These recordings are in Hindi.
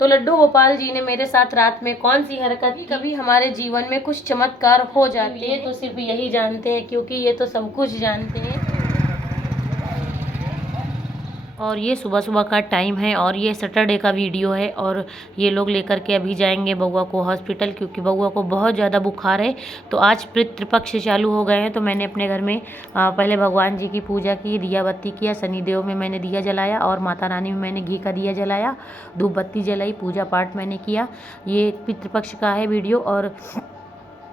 तो लड्डू गोपाल जी ने मेरे साथ रात में कौन सी हरकत की। कभी हमारे जीवन में कुछ चमत्कार हो जाते हैं तो सिर्फ यही जानते हैं, क्योंकि ये तो सब कुछ जानते हैं। और ये सुबह सुबह का टाइम है और ये सैटरडे का वीडियो है और ये लोग लेकर के अभी जाएंगे बउआ को हॉस्पिटल, क्योंकि बउआ को बहुत ज़्यादा बुखार है। तो आज पितृपक्ष चालू हो गए हैं, तो मैंने अपने घर में पहले भगवान जी की पूजा की, दिया बत्ती किया, शनिदेव में मैंने दिया जलाया और माता रानी में मैंने घी का दिया जलाया, धूप बत्ती जलाई, पूजा पाठ मैंने किया। ये पितृपक्ष का है वीडियो। और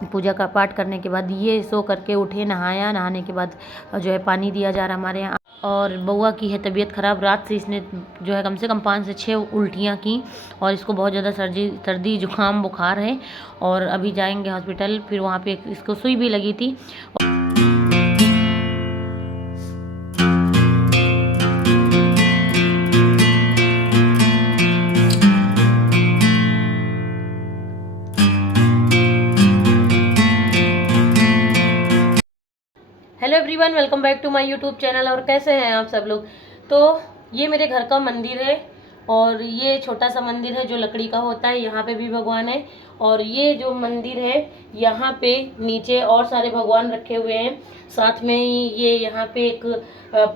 पूजा का पाठ करने के बाद ये सो करके उठे, नहाया, नहाने के बाद जो है पानी दिया जा रहा हमारे यहाँ। और बउआ की है तबीयत ख़राब, रात से इसने जो है कम से कम 5 से 6 उल्टियाँ की और इसको बहुत ज़्यादा सर्दी जुकाम बुखार है। और अभी जाएंगे हॉस्पिटल, फिर वहाँ पे इसको सुई भी लगी थी। Hello everyone, welcome back to my YouTube channel. और कैसे हैं आप सब लोग। तो ये मेरे घर का मंदिर है और ये छोटा सा मंदिर है जो लकड़ी का होता है। यहाँ पे भी भगवान है और ये जो मंदिर है यहाँ पे नीचे और सारे भगवान रखे हुए हैं। साथ में ही ये यहाँ पे एक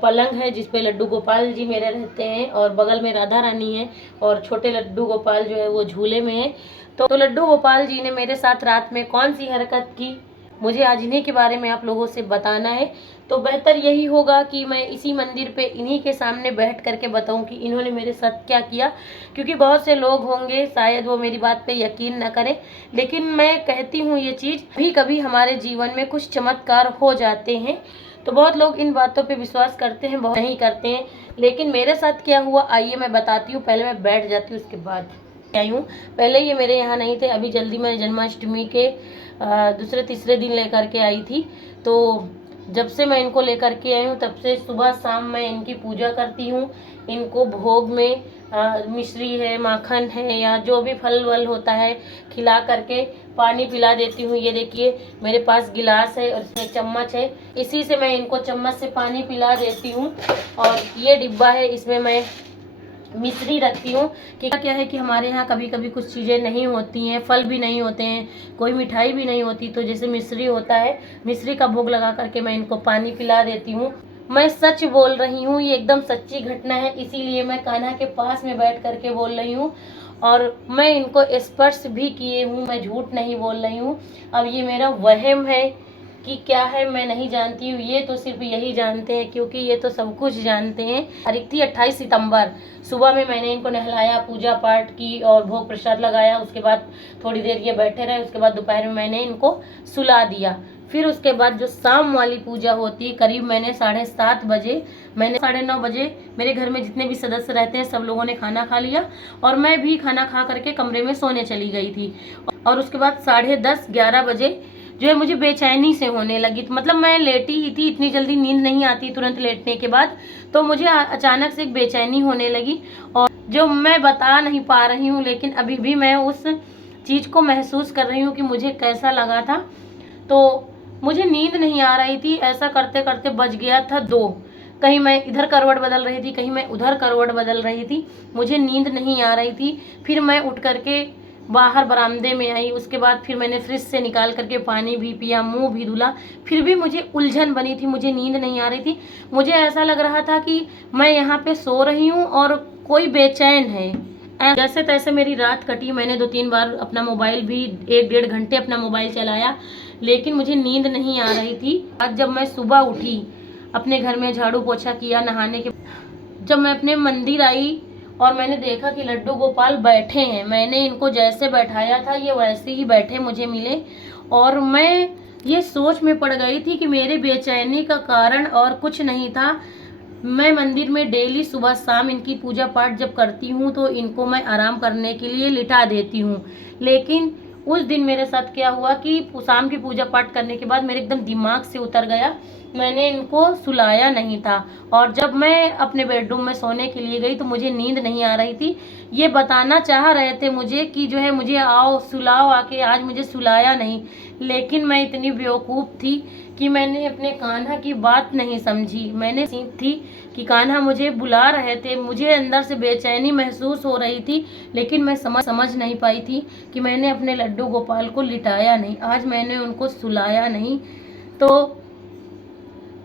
पलंग है जिसपे लड्डू गोपाल जी मेरे रहते हैं और बगल में राधा रानी है और छोटे लड्डू गोपाल जो है वो झूले में है। तो लड्डू गोपाल जी ने मेरे साथ रात में कौन सी हरकत की, मुझे आज इन्हीं के बारे में आप लोगों से बताना है। तो बेहतर यही होगा कि मैं इसी मंदिर पे इन्हीं के सामने बैठ करके बताऊं कि इन्होंने मेरे साथ क्या किया, क्योंकि बहुत से लोग होंगे शायद वो मेरी बात पे यकीन न करें, लेकिन मैं कहती हूँ ये चीज़ भी कभी हमारे जीवन में कुछ चमत्कार हो जाते हैं। तो बहुत लोग इन बातों पे विश्वास करते हैं, बहुत नहीं करते हैं, लेकिन मेरे साथ क्या हुआ आइए मैं बताती हूँ। पहले मैं बैठ जाती हूँ, उसके बाद आई हूँ। पहले ये मेरे यहाँ नहीं थे, अभी जल्दी मैं जन्माष्टमी के दूसरे तीसरे दिन लेकर के आई थी। तो जब से मैं इनको लेकर के आई हूँ तब से सुबह शाम मैं इनकी पूजा करती हूँ। इनको भोग में मिश्री है, माखन है या जो भी फल वल होता है खिला करके पानी पिला देती हूँ। ये देखिए मेरे पास गिलास है और इसमें चम्मच है, इसी से मैं इनको चम्मच से पानी पिला देती हूँ। और ये डिब्बा है, इसमें मैं मिश्री रखती हूँ। कि क्या है कि हमारे यहाँ कभी कभी कुछ चीज़ें नहीं होती हैं, फल भी नहीं होते हैं, कोई मिठाई भी नहीं होती, तो जैसे मिश्री होता है, मिश्री का भोग लगा करके मैं इनको पानी पिला देती हूँ। मैं सच बोल रही हूँ, ये एकदम सच्ची घटना है, इसीलिए मैं कान्हा के पास में बैठ करके बोल रही हूँ और मैं इनको स्पर्श भी किए हूँ, मैं झूठ नहीं बोल रही हूँ। अब ये मेरा वहम है कि क्या है मैं नहीं जानती हूँ, ये तो सिर्फ यही जानते हैं, क्योंकि ये तो सब कुछ जानते हैं। तारीख थी 28 सितंबर, सुबह में मैंने इनको नहलाया, पूजा पाठ की और भोग प्रसाद लगाया। उसके बाद थोड़ी देर ये बैठे रहे, उसके बाद दोपहर में मैंने इनको सुला दिया। फिर उसके बाद जो शाम वाली पूजा होती, करीब मैंने 7:30 बजे, मैंने 9:30 बजे मेरे घर में जितने भी सदस्य रहते हैं सब लोगों ने खाना खा लिया और मैं भी खाना खा करके कमरे में सोने चली गई थी। और उसके बाद 10:30-11 बजे जो है मुझे बेचैनी से होने लगी। तो मतलब मैं लेटी ही थी, इतनी जल्दी नींद नहीं आती तुरंत लेटने के बाद, तो मुझे अचानक से एक बेचैनी होने लगी और जो मैं बता नहीं पा रही हूँ, लेकिन अभी भी मैं उस चीज़ को महसूस कर रही हूँ कि मुझे कैसा लगा था। तो मुझे नींद नहीं आ रही थी, ऐसा करते करते बज गया था 2। कहीं मैं इधर करवट बदल रही थी, कहीं मैं उधर करवट बदल रही थी, मुझे नींद नहीं आ रही थी। फिर मैं उठ करके बाहर बरामदे में आई, उसके बाद फिर मैंने फ्रिज से निकाल करके पानी भी पिया, मुंह भी धुला, फिर भी मुझे उलझन बनी थी, मुझे नींद नहीं आ रही थी। मुझे ऐसा लग रहा था कि मैं यहाँ पे सो रही हूँ और कोई बेचैन है। जैसे तैसे मेरी रात कटी। मैंने 2-3 बार अपना मोबाइल भी 1-1.5 घंटे अपना मोबाइल चलाया, लेकिन मुझे नींद नहीं आ रही थी। आज जब मैं सुबह उठी, अपने घर में झाड़ू पोछा किया, नहाने के जब मैं अपने मंदिर आई और मैंने देखा कि लड्डू गोपाल बैठे हैं, मैंने इनको जैसे बैठाया था ये वैसे ही बैठे मुझे मिले और मैं ये सोच में पड़ गई थी कि मेरे बेचैनी का कारण और कुछ नहीं था। मैं मंदिर में डेली सुबह शाम इनकी पूजा पाठ जब करती हूँ तो इनको मैं आराम करने के लिए लिटा देती हूँ, लेकिन उस दिन मेरे साथ क्या हुआ कि शाम की पूजा पाठ करने के बाद मेरे एकदम दिमाग से उतर गया, मैंने इनको सुलाया नहीं था। और जब मैं अपने बेडरूम में सोने के लिए गई तो मुझे नींद नहीं आ रही थी। ये बताना चाह रहे थे मुझे कि जो है मुझे आओ सुलाओ आके, आज मुझे सुलाया नहीं, लेकिन मैं इतनी बेवकूफ़ थी कि मैंने अपने कान्हा की बात नहीं समझी। मैंने सीख थी कि कान्हा मुझे बुला रहे थे, मुझे अंदर से बेचैनी महसूस हो रही थी, लेकिन मैं समझ नहीं पाई थी कि मैंने अपने लड्डू गोपाल को लिटाया नहीं, आज मैंने उनको सुलाया नहीं। तो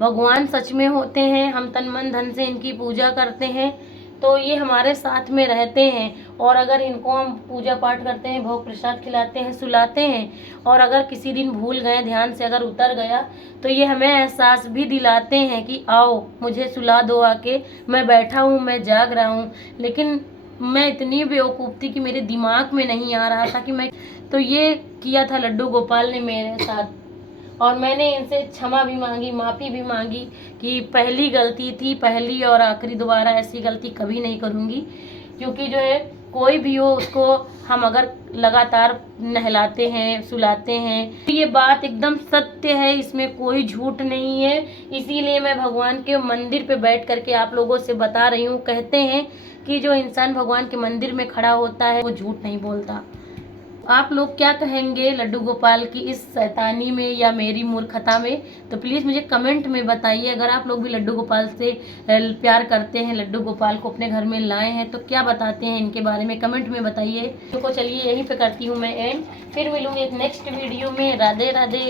भगवान सच में होते हैं, हम तन मन धन से इनकी पूजा करते हैं तो ये हमारे साथ में रहते हैं। और अगर इनको हम पूजा पाठ करते हैं, भोग प्रसाद खिलाते हैं, सुलाते हैं, और अगर किसी दिन भूल गए, ध्यान से अगर उतर गया, तो ये हमें एहसास भी दिलाते हैं कि आओ मुझे सुला दो आके, मैं बैठा हूँ, मैं जाग रहा हूँ। लेकिन मैं इतनी बेवकूफ़ थी कि मेरे दिमाग में नहीं आ रहा था कि मैं, तो ये किया था लड्डू गोपाल ने मेरे साथ। और मैंने इनसे क्षमा भी मांगी, माफ़ी भी मांगी कि पहली गलती थी, पहली और आखिरी, दोबारा ऐसी गलती कभी नहीं करूँगी। क्योंकि जो है कोई भी हो उसको हम अगर लगातार नहलाते हैं, सुलाते हैं, तो ये बात एकदम सत्य है, इसमें कोई झूठ नहीं है। इसीलिए मैं भगवान के मंदिर पे बैठ करके आप लोगों से बता रही हूँ। कहते हैं कि जो इंसान भगवान के मंदिर में खड़ा होता है वो झूठ नहीं बोलता। आप लोग क्या कहेंगे लड्डू गोपाल की इस शैतानी में या मेरी मूर्खता में? तो प्लीज़ मुझे कमेंट में बताइए। अगर आप लोग भी लड्डू गोपाल से प्यार करते हैं, लड्डू गोपाल को अपने घर में लाए हैं, तो क्या बताते हैं इनके बारे में, कमेंट में बताइए। तो चलिए यहीं पे करती हूँ मैं एंड, फिर मिलूंगी एक नेक्स्ट वीडियो में। राधे राधे।